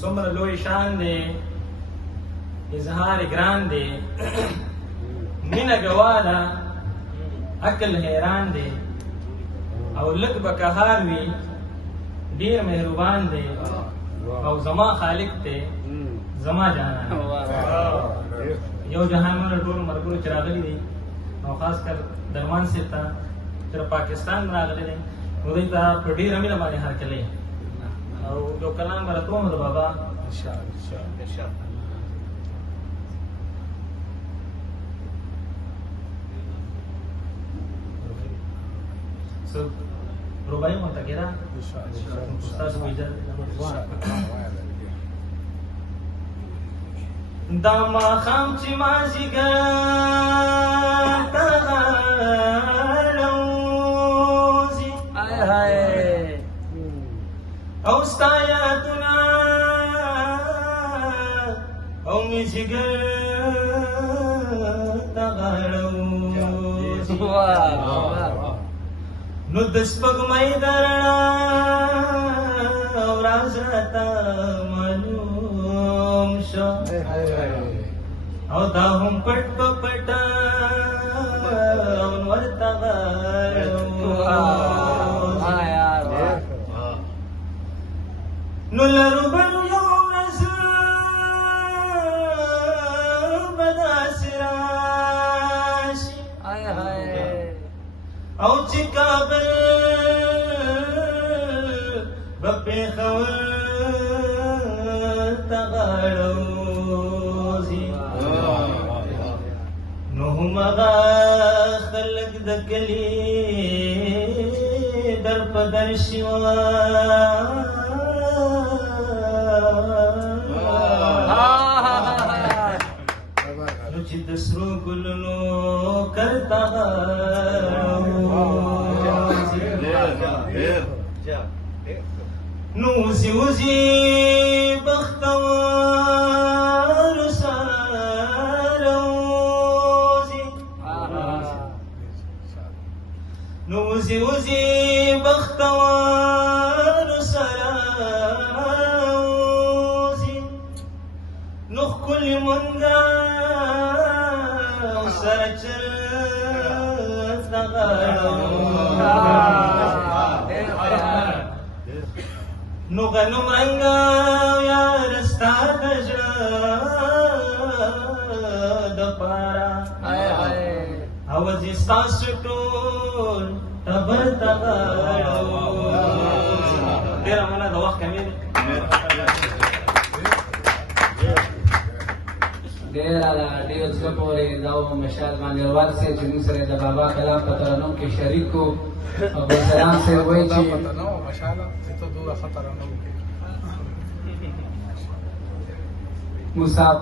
څومره لوی شان دی، اظهار ګران دی، مینه ګواله، عقل حیران دی، او لږ به قهار وي، ډېر مهربان دی، او زما خالق دی، زما جانان. یو جهان مله ټول ملګرو چې راغلي دي، او خاص کر درمان صاحب ته چې پاکستان راغلی دی، نو دوی ته په ډېره مینه باندې هرکلی. او یو کلام به راته ووایم د بابا. رباعي منتقده استاد مو دا ماښام چې مازدیګر ته راوځي او ستا یادونه او مې جګر ته راوځي، نو د سپوږمۍ د رڼا او راز راته معلوم شو، او دا هم پټ په پټه او نور ته نو لرو بلو یو ورځ به داسې راشي او چې کابل به پېښور ته غاړه وځي، نو هماغه خلک د کلي در په در شي نو چې د سرو ګلونو کرته نو وزي وزي بختور ساروزي، نو وزي وزي بختور ساروزي، نو ښکل منګه سره چرته نو غنم رنګا یار ستا د زړه دپاره اوځي ستاسو ټول تبر ته ډېره مننه، د وخت کمې دی. ډېر زړه پورې دا و مشال مانیروال صاحب چې موږ سره د بابا کلام په ترنم کې شریک و. عبدالسلام صاحب وایي چې مسافر